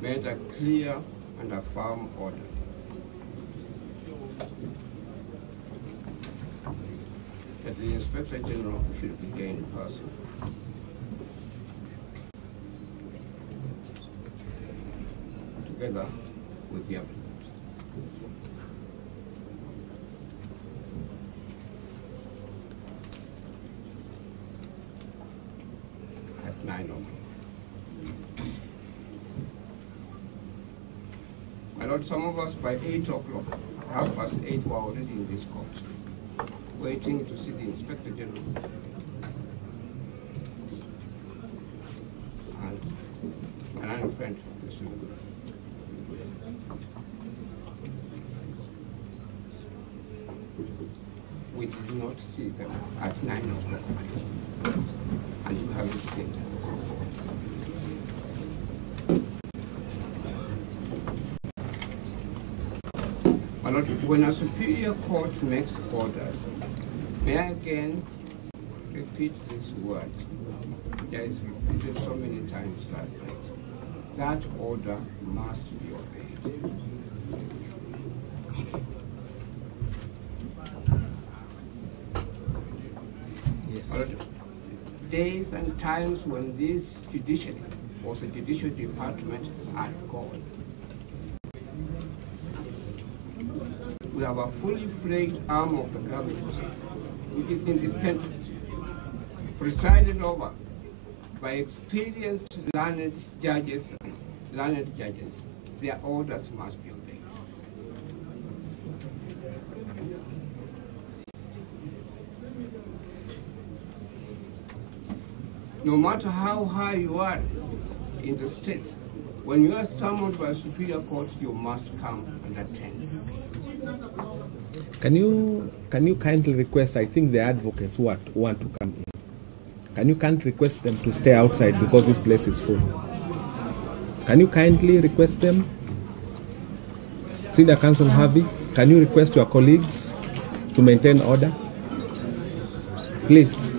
made a clear and a firm order. That the Inspector General should be there in person. Together with the applicant. At 9 o'clock. My lord, some of us by 8 o'clock, 8:30 were already in this court, waiting to see the Inspector General. And my young friend, Mr. Miguna. We did not see them at 9 o'clock, and you haven't seen them. My lord, when a superior court makes orders, may I again repeat this word? It is repeated so many times last night. That order must be obeyed. Yes. My lord, days and times when this judiciary or the judicial department are gone. We have a fully fledged arm of the government, which is independent, presided over by experienced learned judges. Their orders must be obeyed. No matter how high you are in the state, when you are summoned by a superior court, you must come and attend. Can you kindly request, I think the advocates who want to come in, can you kindly request them to stay outside because this place is full? Can you kindly request them? Senior Counsel Harvey, can you request your colleagues to maintain order? Please.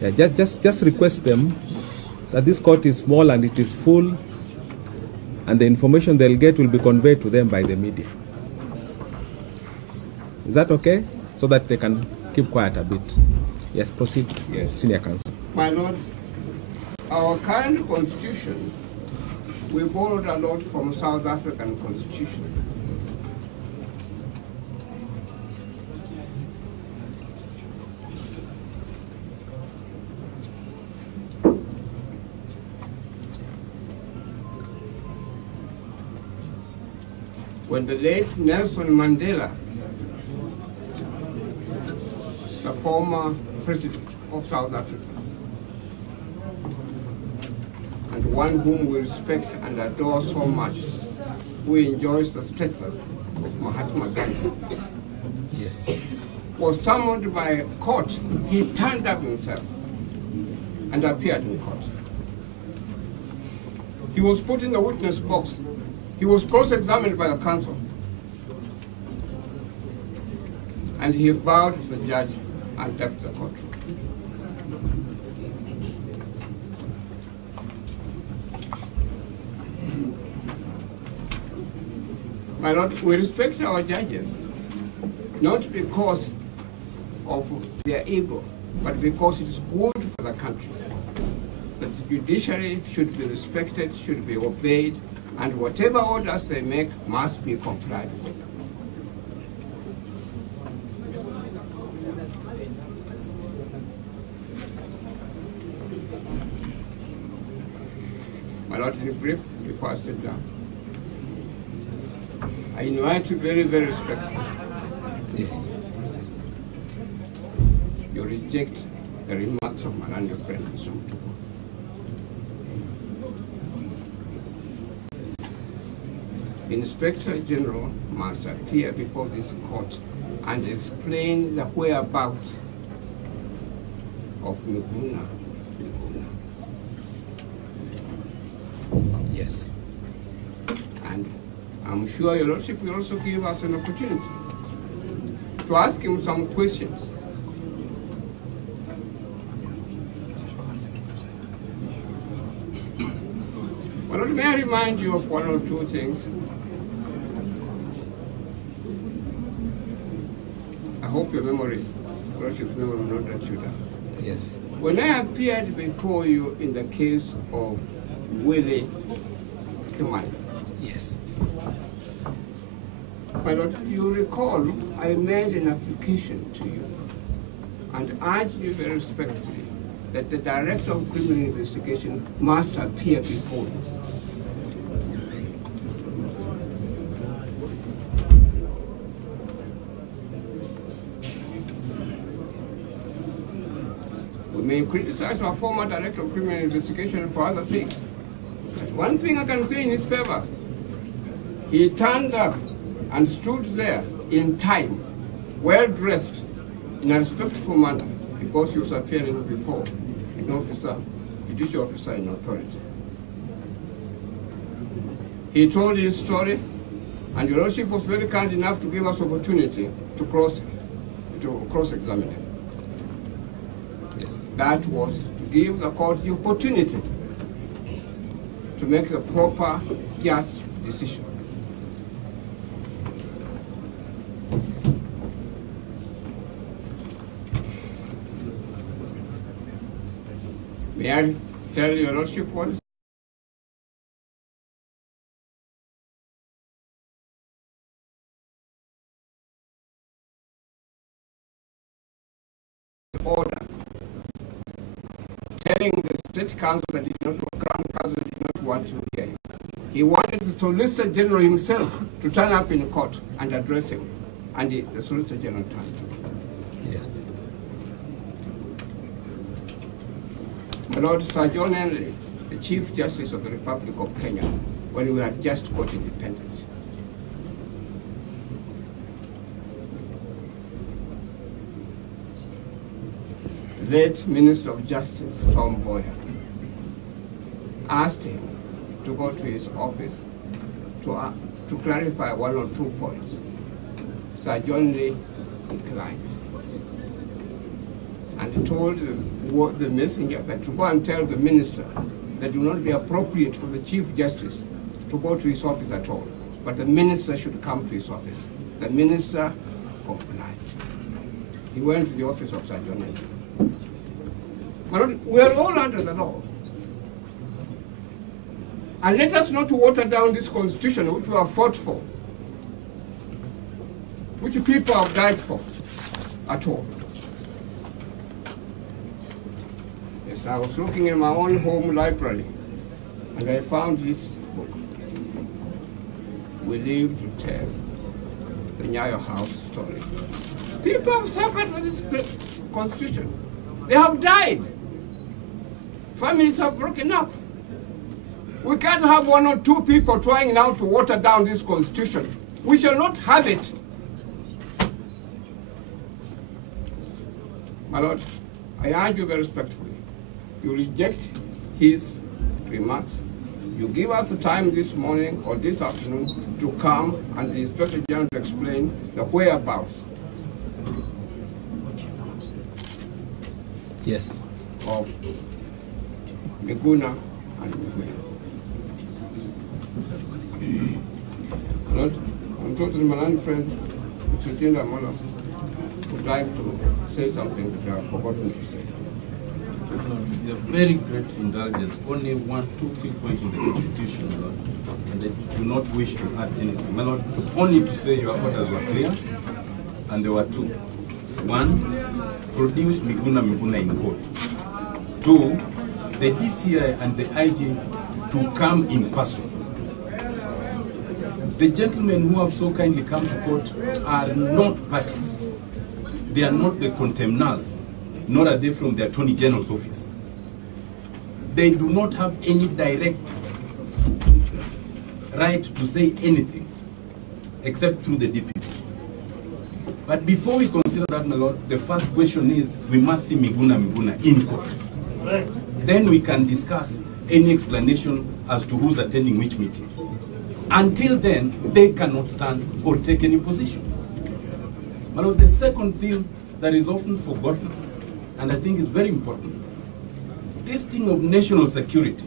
Yeah, just request them that this court is small and it is full, and the information they'll get will be conveyed to them by the media. Is that okay? So that they can keep quiet a bit. Yes, proceed. Yes. Senior Counsel. My lord, our current constitution, we borrowed a lot from South African constitution. When the late Nelson Mandela, the former president of South Africa, and one whom we respect and adore so much, who enjoys the status of Mahatma Gandhi, Yes. was summoned by a court. He turned up himself and appeared in court. He was put in the witness box. He was cross-examined by the counsel. And he bowed to the judge and left the court. My lord, we respect our judges, not because of their ego, but because it is good for the country. That the judiciary should be respected, should be obeyed, and whatever orders they make must be complied with. My lord, in brief, before I sit down, I invite you very, very respectfully. Yes. You reject the remarks of my learned friend, Mr. Miguna. The Inspector General must appear before this court and explain the whereabouts of Miguna. Yes. And I'm sure your lordship will also give us an opportunity to ask him some questions. Well, may I remind you of one or two things? I hope your memory, Lordship's memory will not let you down. Yes. When I appeared before you in the case of Willie Kimani, Yes. my Lord, you recall I made an application to you and urged you very respectfully that the Director of Criminal Investigation must appear before you. We may criticize our former Director of Criminal Investigation for other things. But one thing I can say in his favor, he turned up and stood there in time, well-dressed, in a respectful manner, because he was appearing before an officer, judicial officer in authority. He told his story, and your Lordship was very kind enough to give us opportunity to cross-examine him. Yes. That was to give the court the opportunity to make the proper, just decision. May I tell your Lordship what is order telling the State Council that Crown Council did not want to hear him. He wanted the Solicitor General himself to turn up in court and address him, and the Solicitor General turned up. Yes. My Lord, Sir John Henry, the Chief Justice of the Republic of Kenya, when we had just got independence, late Minister of Justice, Tom Boyer, asked him to go to his office to clarify one or two points. Sir John Lee declined. And he told the messenger that to go and tell the minister that it would not be appropriate for the Chief Justice to go to his office at all, but the minister should come to his office. The minister complied. He went to the office of Sir John Lee. But we are all under the law. And let us not water down this constitution which we have fought for, which people have died for at all. Yes, I was looking in my own home library and I found this book. We live to tell the Nyayo House story. People have suffered for this constitution. They have died. Families have broken up. We can't have one or two people trying now to water down this constitution. We shall not have it. My Lord, I urge you very respectfully, you reject his remarks. You give us the time this morning or this afternoon to come and the Inspector General to explain the whereabouts Yes. of Miguna and Miguna. Lord, I'm talking to my own friend, Mr. Jinda Mola, would like to say something that I have forgotten to say. The very great indulgence, only two key points in the Constitution, Lord, and I do not wish to add anything. My Lord, only to say your orders were clear, and there were two. One, produce Miguna in court. Two, the DCI and the IG to come in person. The gentlemen who have so kindly come to court are not parties. They are not the contemners, nor are they from the Attorney General's office. They do not have any direct right to say anything except through the DPP. But before we consider that, my Lord, the first question is we must see Miguna in court. Right. Then we can discuss any explanation as to who's attending which meeting. Until then, they cannot stand or take any position. My Lord, the second thing that is often forgotten, and I think is very important, this thing of national security.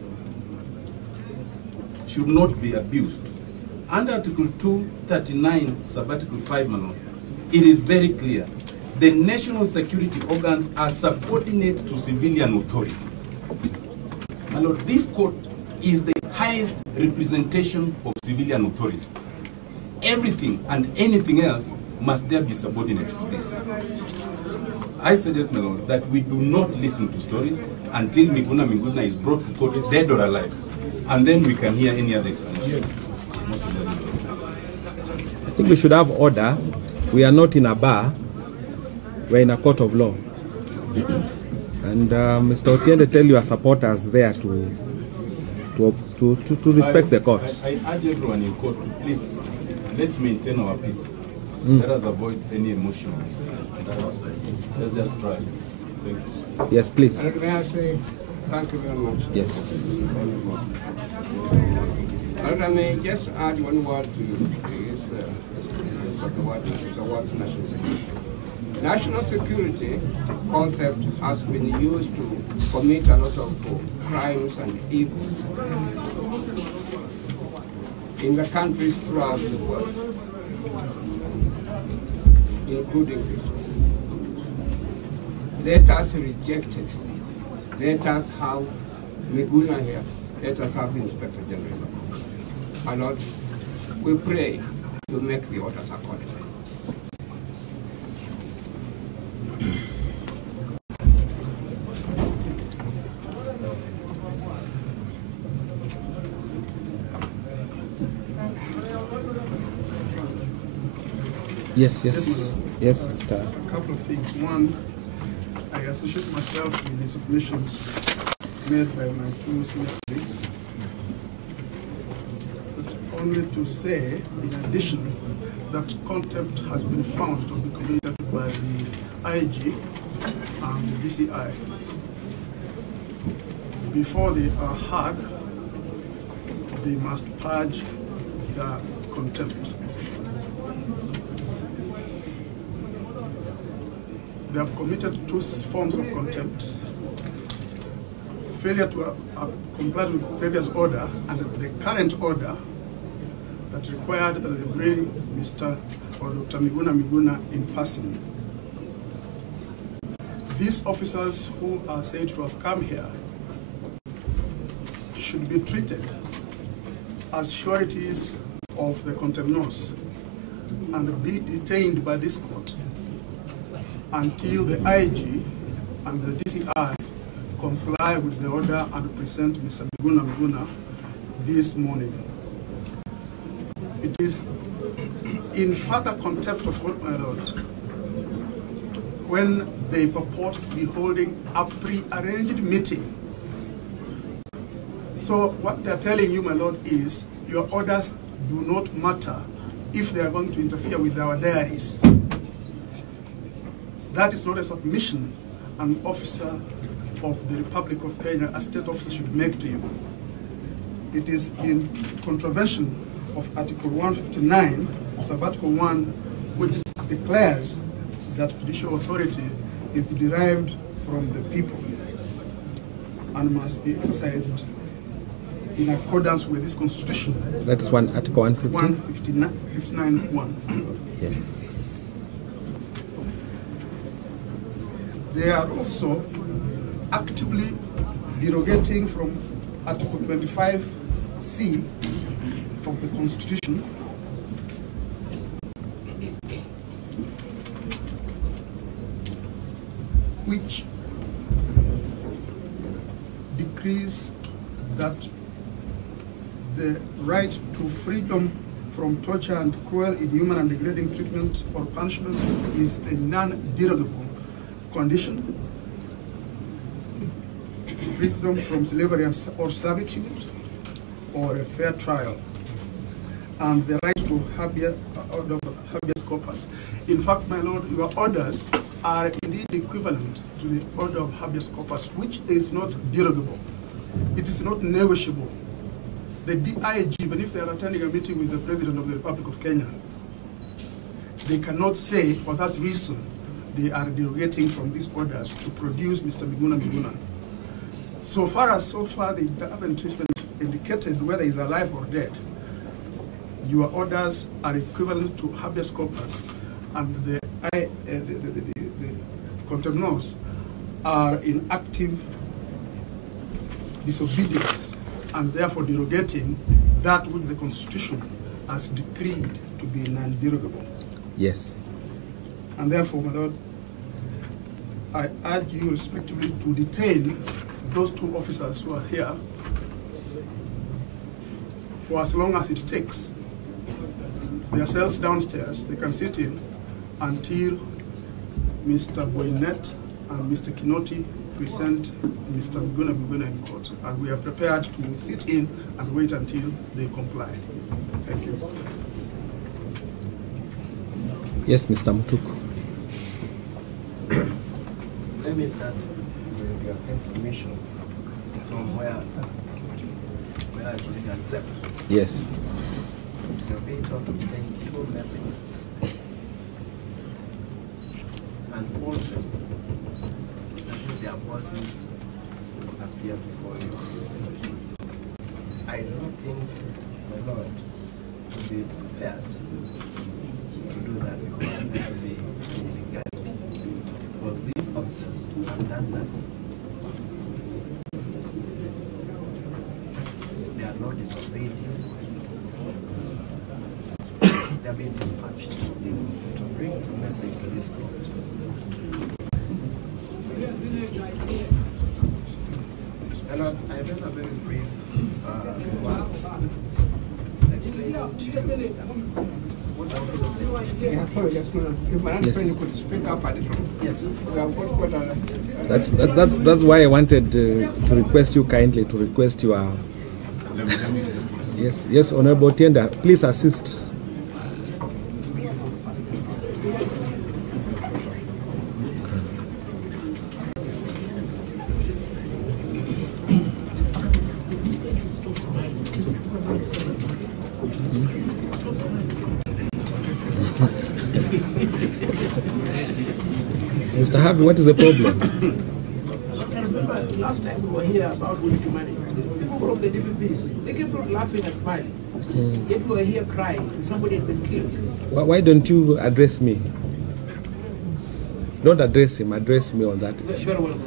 should not be abused. Under Article 239, Sub-Article 5, my lord, it is very clear. The national security organs are subordinate to civilian authority. My lord, this court is the highest representation of civilian authority. Everything and anything else must there be subordinate to this. I suggest, my lord, that we do not listen to stories until Miguna is brought to court, dead or alive, and then we can hear any other explanation. I think we should have order. We are not in a bar. We are in a court of law. And Mr. Otiende, tell your supporters there to respect the court. I urge everyone in court, please, let's maintain our peace. Let us avoid any emotion. Let's just try. Thank you. Yes, please. May I say thank you very much? Yes. I may just add one word to this national security. National security concept has been used to commit a lot of crimes and evils in the countries throughout the world, including this one. Let us reject it. Let us have Miguna here. Let us have the Inspector General. My Lord, we pray to make the orders accordingly. Yes, Mr. A couple of things. One, I associate myself with the submissions made by my two senior colleagues. But only to say, in addition, that contempt has been found to be committed by the IG and the DCI. Before they are heard, they must purge the contempt. They have committed two forms of contempt: failure to comply with the previous order and the current order that required that they bring Mr. or Dr. Miguna in person. These officers who are said to have come here should be treated as sureties of the contemnors and be detained by this court until the IG and the DCI comply with the order and present Mr. Miguna this morning. It is in further contempt of court, my lord, when they purport to be holding a pre-arranged meeting. So what they're telling you, my lord, is your orders do not matter if they are going to interfere with our diaries. That is not a submission an officer of the Republic of Kenya, a state officer, should make to you. It is in contravention of Article 159, Sub-Article 1, which declares that judicial authority is derived from the people and must be exercised in accordance with this constitution. That is one Article 159? 159.1. Yes. They are also actively derogating from Article 25C of the Constitution, which decrees that the right to freedom from torture and cruel, inhuman, and degrading treatment or punishment is a non-derogable condition. Freedom from slavery or servitude, or a fair trial, and the right to habeas corpus. In fact, my lord, your orders are indeed equivalent to the order of habeas corpus, which is not derogable. It is not negotiable. The DIG, even if they are attending a meeting with the President of the Republic of Kenya, they cannot say for that reason they are derogating from these orders to produce Mr. Miguna. So far, they haven't treated indicated whether he's alive or dead, your orders are equivalent to habeas corpus, and the contempt laws are in active disobedience, and therefore derogating that which the Constitution has decreed to be non-derogable. Yes. And therefore, my Lord, I urge you respectively to detain those two officers who are here for as long as it takes. Their cells downstairs, they can sit in until Mr. Boynet and Mr. Kinoti present Mr. Miguna in court. And we are prepared to sit in and wait until they comply. Thank you. Yes, Mr. Mutuku. Let me start with your information from where I believe has left. Yes. You're being told to take 2 messages and hold them until their bosses appear before you. I don't think my Lord will be prepared to do that because there will be illegality. Because these officers have done nothing. They are not disobeyed you. They are being dispatched to bring a message to this court. And I have a very brief remarks explaining to you what I apologize, no. If my Yes. friend could speak up at the time. Yes. We have got quite a- That's why I wanted to request you kindly to request your yes, Honorable Tienda, please assist. Mr. Harvey, what is the problem? I remember last time we were here about willing to money. People from the DPPs, they kept on laughing and smiling. Yet we were here crying and somebody had been killed. Why don't you address me? Don't address him, address me on that issue. Very well.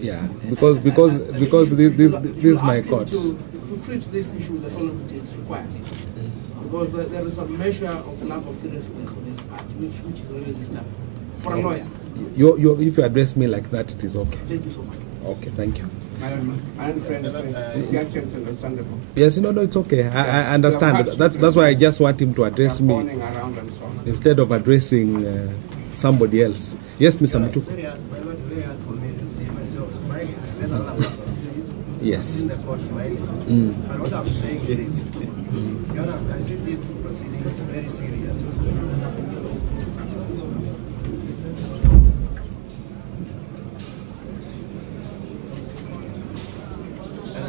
Yeah, because this is my court. To treat this issue with the solemnity it requires. Because there is a measure of lack of seriousness on this part, which is really disturbing. For a lawyer. If you address me like that, it is okay. Thank you so much. Okay, thank you. My friend, the action is understandable. Yes, no, it's okay. I understand. That's why I just want him to address me Turning around and so on. instead of addressing somebody else. Yes, Mr. My Mutuku. Lord, it's very hard for me to see myself smiling as another person sees. Yes. In the court smiling. But what I'm saying is, Your Honor, I treat this proceeding very seriously.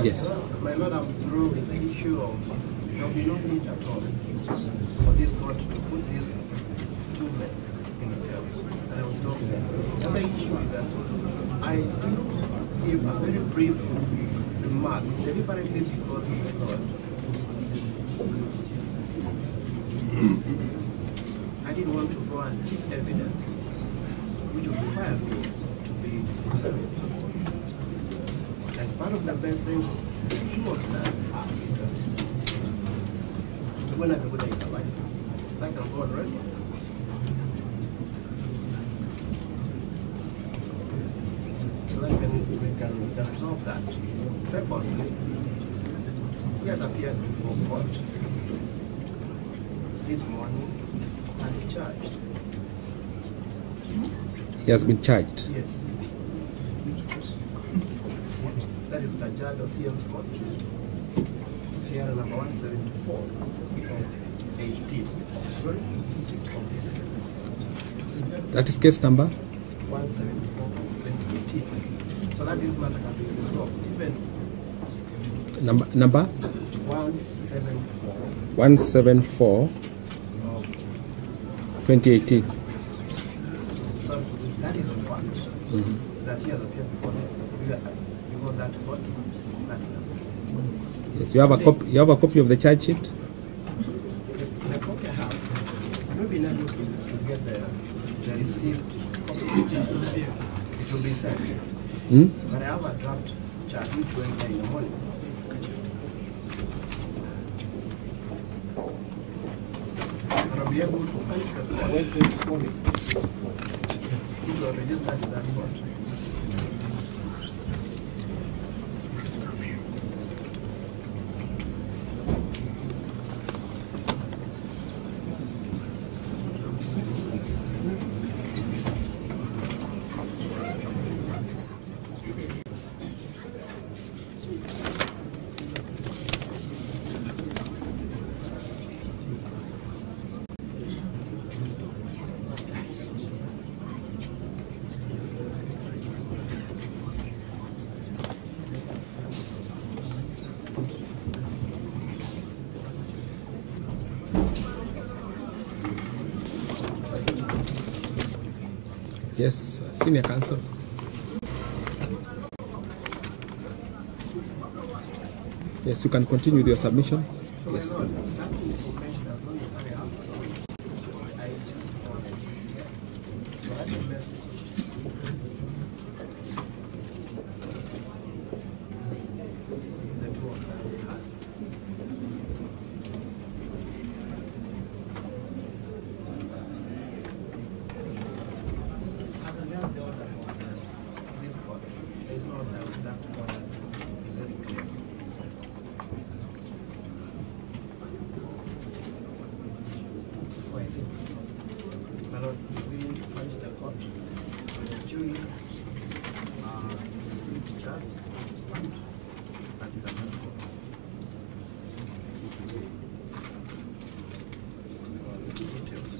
Yes. My Lord, I'm through with the issue of there will be no need at all for this court to put these 2 men in the cells. And I was talking them. The other issue is that I did give a very brief remarks, deliberately because of the court. I didn't want to go and give evidence which would require me to be examined. And part of the message to officers is that when Miguna is alive, that can go on record. So that we can resolve that. Secondly, he has appeared before court this morning and he charged. He has been charged. Yes. That is Kajiado CM's court. Sierra number 174 of 18th of this year. That is case number? 174 of 18th. So that this matter can be resolved. Even Number? 174 174 of 2018. So that is a fact that he has appeared before this before that court that Yes, you have a copy. You have a copy of the charge sheet. The copy I have, I've not been able to get the received copy of the charge. It will be sent. But I have a draft charge which went there in the morning. But I'll be able to find the court. It was registered in that court. Yes, senior counsel. Yes, you can continue with your submission. Yes. That information as long as I have I on the GCA. So I can message. The two options I had. As against the order of this court, there is no doubt that order is very clear. Before I say, my lord, we need to furnish the court with the jury, received charge, stamped, and the court. Details.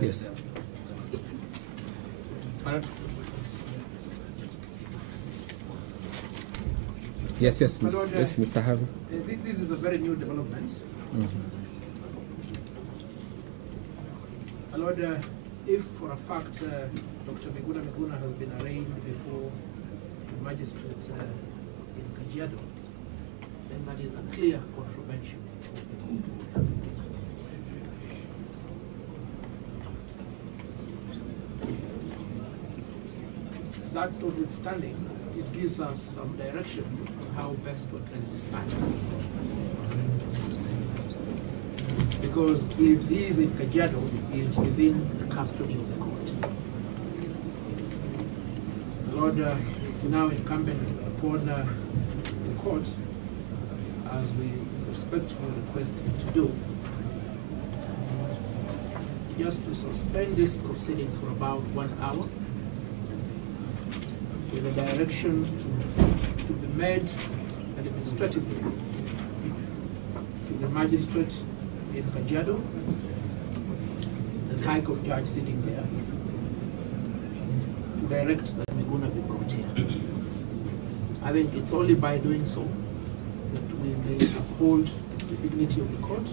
Yes. Yes, yes, My lord, yes, Mr. Harvey. This is a very new development. My lord, if for a fact Dr. Miguna has been arraigned before the magistrate in Kajiado, then that is a clear contravention of the court order. That notwithstanding, it gives us some direction on how best to address this matter. Because if he is in Kajiado, he is within the custody of the court. The Lord is now incumbent upon the court, as we respectfully request him to do, just to suspend this proceeding for about 1 hour, with a direction to be made administratively to the magistrate in Kajiado and High Court judge sitting there to direct that Miguna be brought here. I think it's only by doing so that we may uphold the dignity of the court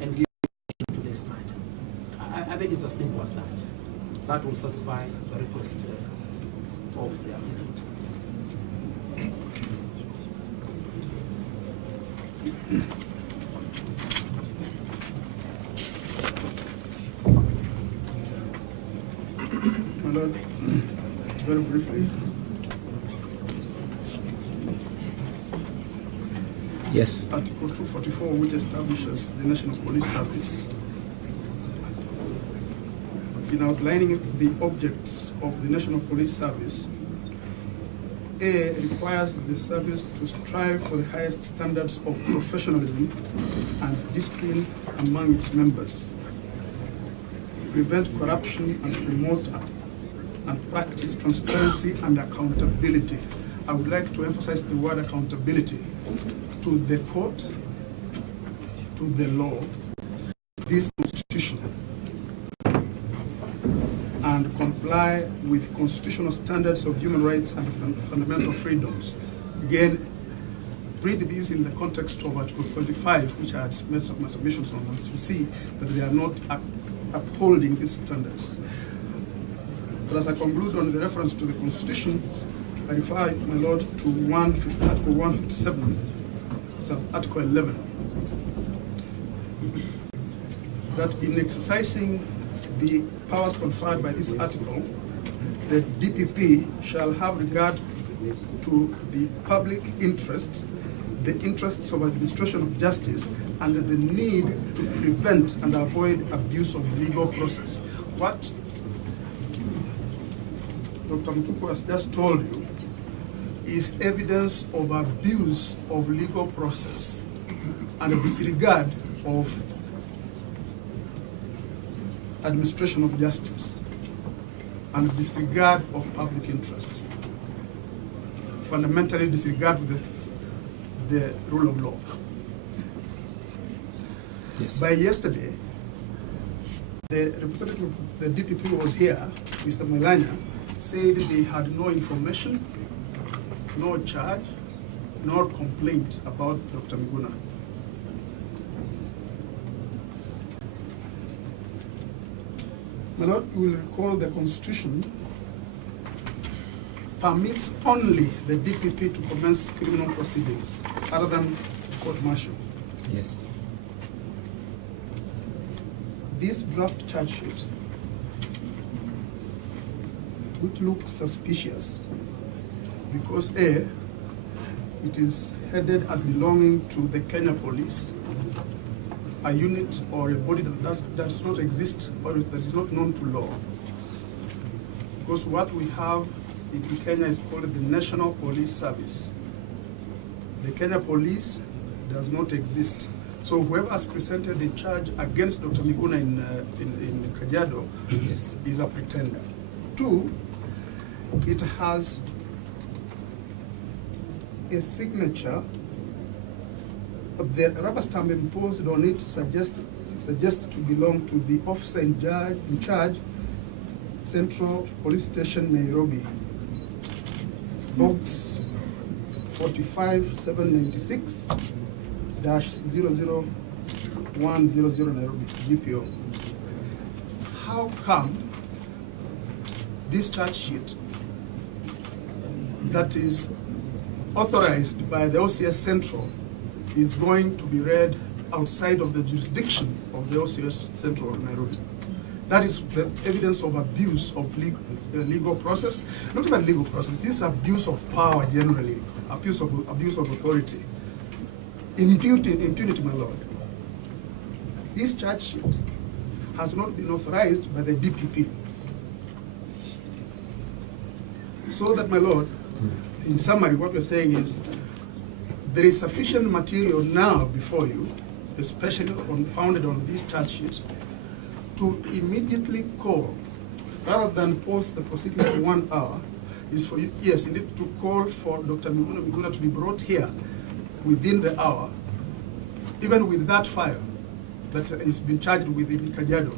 and give to this matter. I think it's as simple as that. That will satisfy the request of the applicant. My Lord, very briefly. Yes. Article 244, which establishes the National Police Service, in outlining the objects of the National Police Service, A requires the service to strive for the highest standards of professionalism and discipline among its members, prevent corruption and promote and practice transparency and accountability. I would like to emphasize the word accountability to the court, to the law, this constitution, and comply with constitutional standards of human rights and fundamental freedoms. Again, read these in the context of Article 25, which I had made some submissions on, as you see that they are not upholding these standards. But as I conclude on the reference to the Constitution, I refer, my Lord, to Article 157, Article 11, that in exercising the powers conferred by this article, the DPP shall have regard to the public interest, the interests of administration of justice, and the need to prevent and avoid abuse of legal process. What Dr. Mutuku has just told you is evidence of abuse of legal process and a disregard of administration of justice and disregard of public interest. Fundamentally disregard the rule of law. Yes. By yesterday, the representative of the DPP was here, Mr. Melania, said they had no information, no charge, nor complaint about Dr. Miguna. My Lord, you will recall the Constitution permits only the DPP to commence criminal proceedings other than court martial. Yes. This draft charge sheet, which looks suspicious, because A, it is headed as belonging to the Kenya Police, a unit or a body that does not exist or that is not known to law. Because what we have in Kenya is called the National Police Service. The Kenya Police does not exist. So whoever has presented a charge against Dr. Miguna in Kajiado is a pretender. Two, it has a signature. The rubber stamp imposed on it suggests to belong to the officer in charge, Central Police Station, Nairobi. Box 45796-00100 Nairobi, GPO. How come this charge sheet that is authorized by the OCS Central is going to be read outside of the jurisdiction of the OCS Central Nairobi? That is the evidence of abuse of legal process, not even legal process. This is abuse of power generally, abuse of authority, impunity, my Lord. This charge sheet has not been authorized by the DPP. So that, my Lord, in summary, what we're saying is there is sufficient material now before you, especially founded on this charge sheet, to immediately call, rather than post the proceedings for 1 hour, is for you, yes, indeed, to call for Dr. Miguna to be brought here within the hour, even with that file that is been charged with in Kajiado.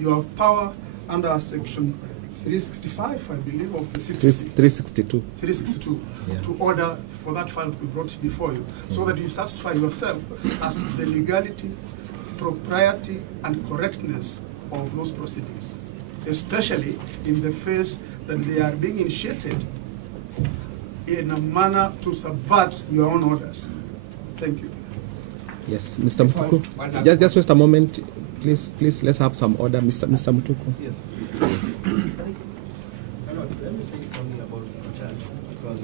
You have power under section 365, I believe, of the 362. 362, yeah, to order for that file to be brought before you, so that you satisfy yourself as to the legality, propriety, and correctness of those proceedings, especially in the face that they are being initiated in a manner to subvert your own orders. Thank you. Yes, Mr. Mutuku. Just wait a moment, please. Let's have some order, Mr. Mutuku. Yes. Let me say something about the charge, because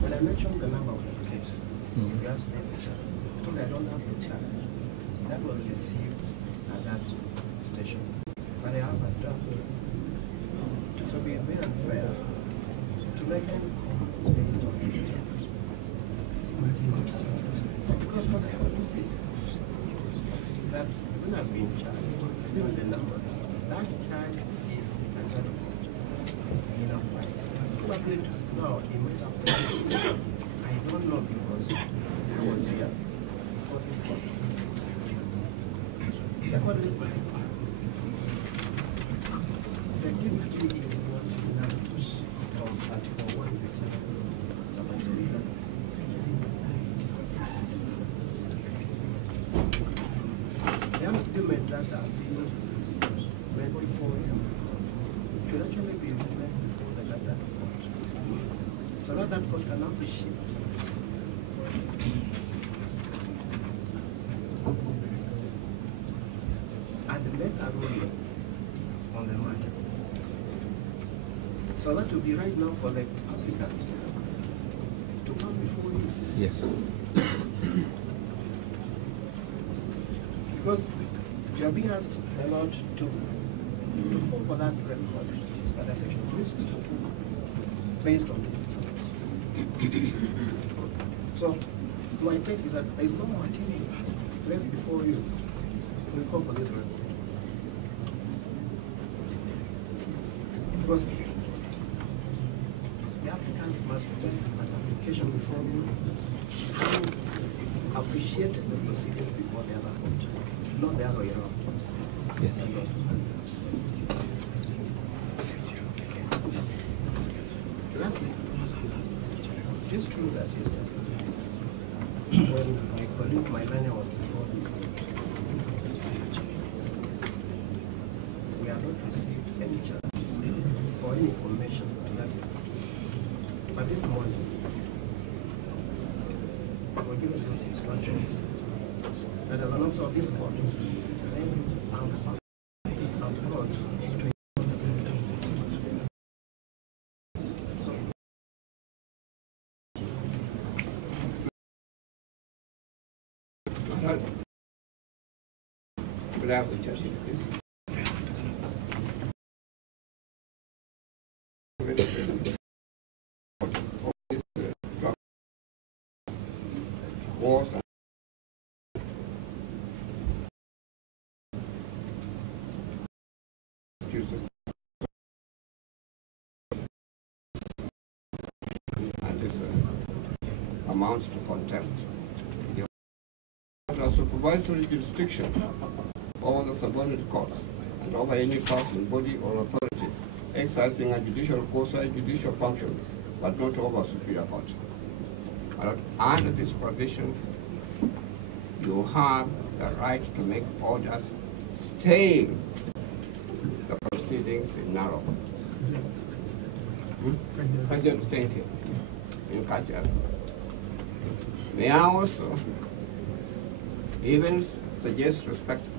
when I mentioned the number of the case, you asked me the charge. I told you I don't have the charge that was received at that station, but I have a draft. So be very unfair to make any comments based on this draft. Because what I have to say that when I've been charged, given the number, that charge is a judgment. It's enough. Probably now he might have told me. I don't know, because I was here before this court. Secondly, the DPP is not in of Article 157. that have been read before you should actually be read before the London court. So that court can appreciate and make a ruling on the matter. So that would be right now for the applicant to come before you. Yes. Because you are being asked a lot to go for that record under section 362 based on this. So my take is that there is no material placed before you to call for this record. Because the applicants must put an application before you having appreciated the proceedings before the other court, not the other way around. Yes. Lastly, it is true that yesterday, when my colleague Miguna was before this court, we have not received any charge or any information to that effect. But this morning, we were given those instructions that as an officer of this court, I'm brought to Could I have the judge, please? Was and this amounts to contempt. The supervisory jurisdiction over the subordinate courts and over any person, body, or authority exercising a judicial quasi-judicial function, but not over a superior court. Under this provision, you have the right to make orders staying the proceedings in narrow. Thank you. In Kajiado. May I also even suggest respectfully,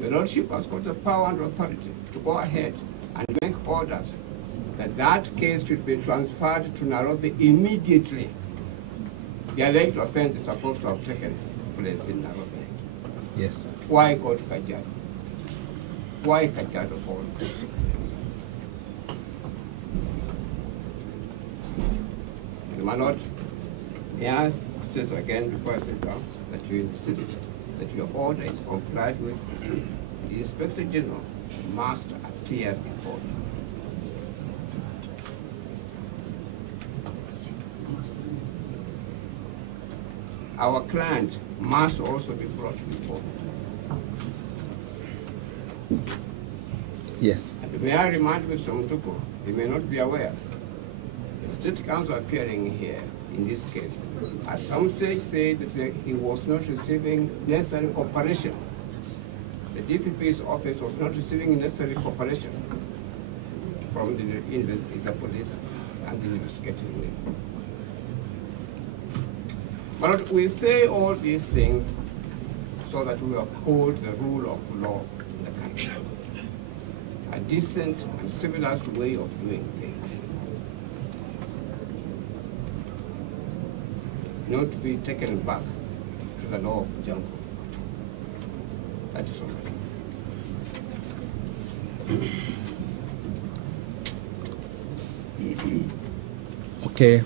the Lordship has got the power and authority to go ahead and make orders that that case should be transferred to Nairobi immediately. The alleged offense is supposed to have taken place in Nairobi. Yes. Why go to Kajiado? Why Kajiado for all this? My Lord, may I state again before I sit down that you insist that your order is complied with. The Inspector General must appear before you. Our client must also be brought before you. Yes. And may I remind Mr. Mutuku, he may not be aware, the State Counsel appearing here in this case, at some stage said that he was not receiving necessary cooperation. The DPP's office was not receiving necessary cooperation from the police and the investigating wing. But we say all these things so that we uphold the rule of law in the country, a decent and civilized way of doing things. Not to be taken back to the law of jungle. That is all. Okay,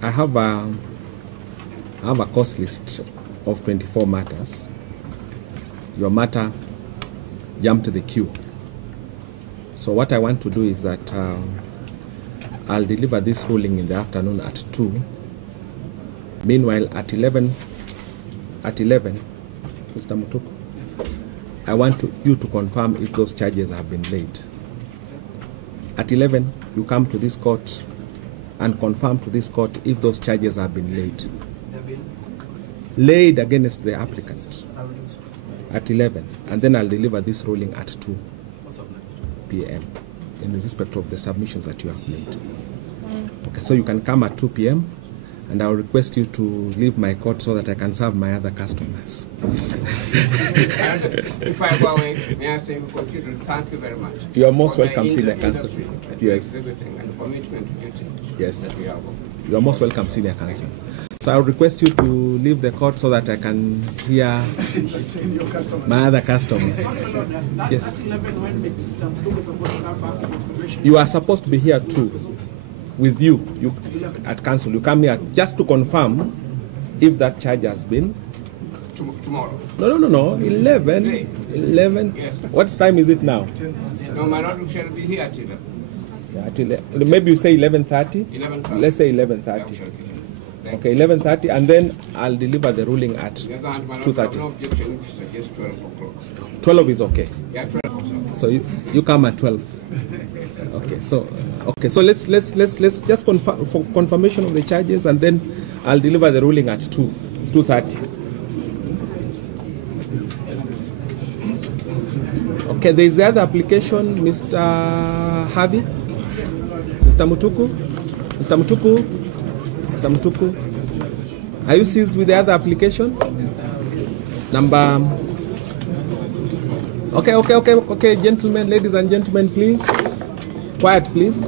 I have a course list of 24 matters. Your matter jumped to the queue. So what I want to do is that I'll deliver this ruling in the afternoon at 2. Meanwhile, at 11, Mr. Mutuku, I want you to confirm if those charges have been laid. At 11, you come to this court and confirm to this court if those charges have been laid. Laid against the applicant. at 11, and then I'll deliver this ruling at 2 p.m. in respect of the submissions that you have made. Okay, so you can come at 2 p.m. and I'll request you to leave my court so that I can serve my other customers. If I go away, may I say we continue to thank you very much. You are most for welcome, the Senior Counsel. Yes. Exhibiting and commitment to duty. Yes. That we have. You are most welcome, Senior Counsel. So I'll request you to leave the court so that I can hear my other customers. Yes. At 11, when Mr. Mtuku is supposed to come back with information. You are supposed to be here too, with you at council. You come here just to confirm if that charge has been. Tomorrow. No. 11. Today. 11. Yes. What time is it now? No, my lord, we shall be here till Yeah, maybe you say 11:30. 11:30. Let's say Yeah, we 11:30. shall be here. Okay, 11:30, and then I'll deliver the ruling at The other hand, my lord, 2:30. no objection if you suggest 12 o'clock. 12 is okay. Yeah, 12 o'clock. So you come at 12. Okay. So let's just confirm for confirmation of the charges, and then I'll deliver the ruling at 2:30. Okay. There is the other application, Mr. Harvey, Mr. Mutuku. Are you seized with the other application? Number. Okay, gentlemen, ladies and gentlemen, please. Quiet, please.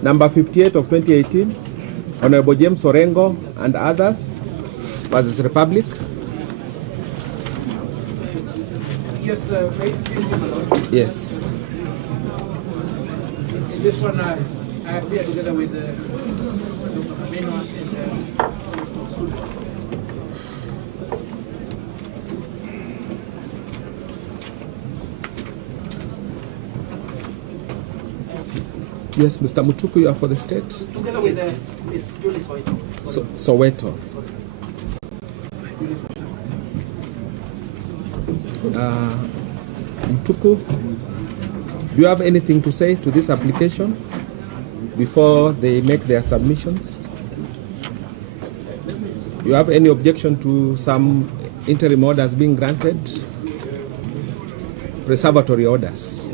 Number 58 of 2018, Honorable James Orengo and others versus Republic. Yes, may it please be, my lord. Yes. This one I appear together with Dr. Kameno and Mr. Osulu. Yes, Mr. Mutuku, you are for the state. Together with Ms. Julie Soweto. Soweto. Julie Soweto. Mutuku, do you have anything to say to this application before they make their submissions? Do you have any objection to some interim orders being granted? Preservatory orders?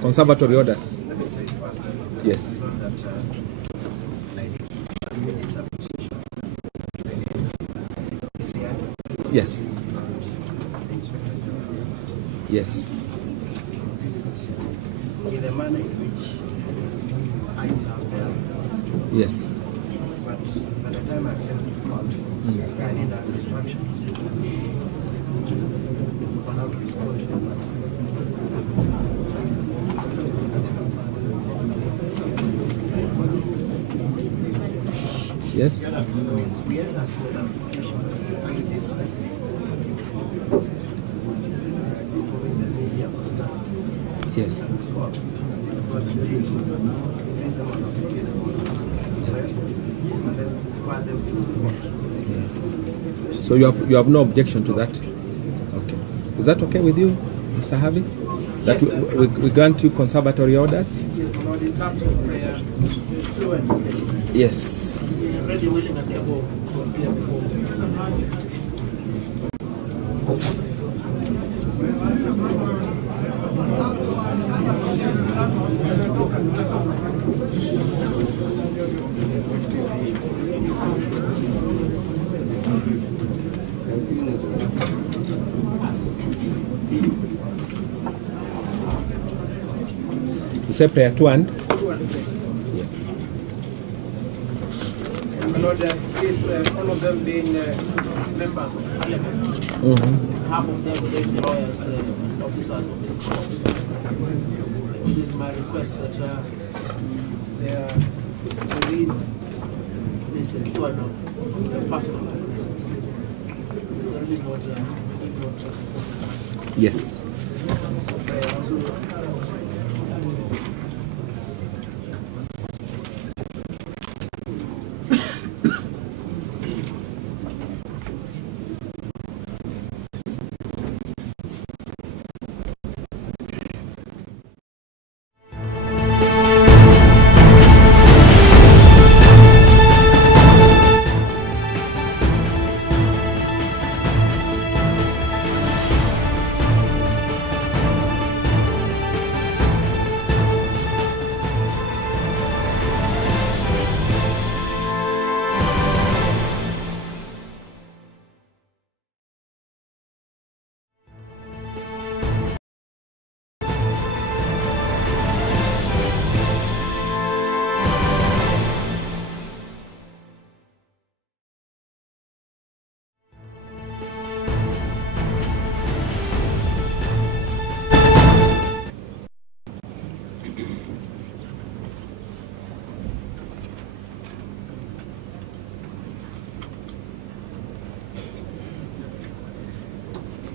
Conservatory orders? Let me say first Yes. that I did this application to the VII. Yes. Yes. In the manner in which I served there. Yes. But by the time I came to court, I needed instructions on how to respond to the matter. Yes. We had an application and this media personalities. Yes. It's got to do So you have no objection to that? Okay. Is that okay with you, Mr. Harvey? That Yes, we grant you conservatory orders? Yes, my lord, in terms of prayer, fluent, Yes. ready, willing, and able to appear before You say prayer 2 and? Yes. My lord, please, all of them being members of parliament, half of them being lawyers, officers of this court. It is my request that there is be secured on the personal basis. Really not, Yes.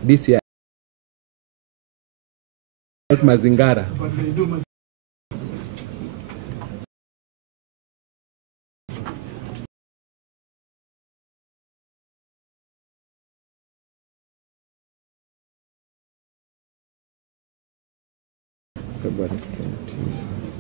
this year. Not Mazingara. But they do February 20.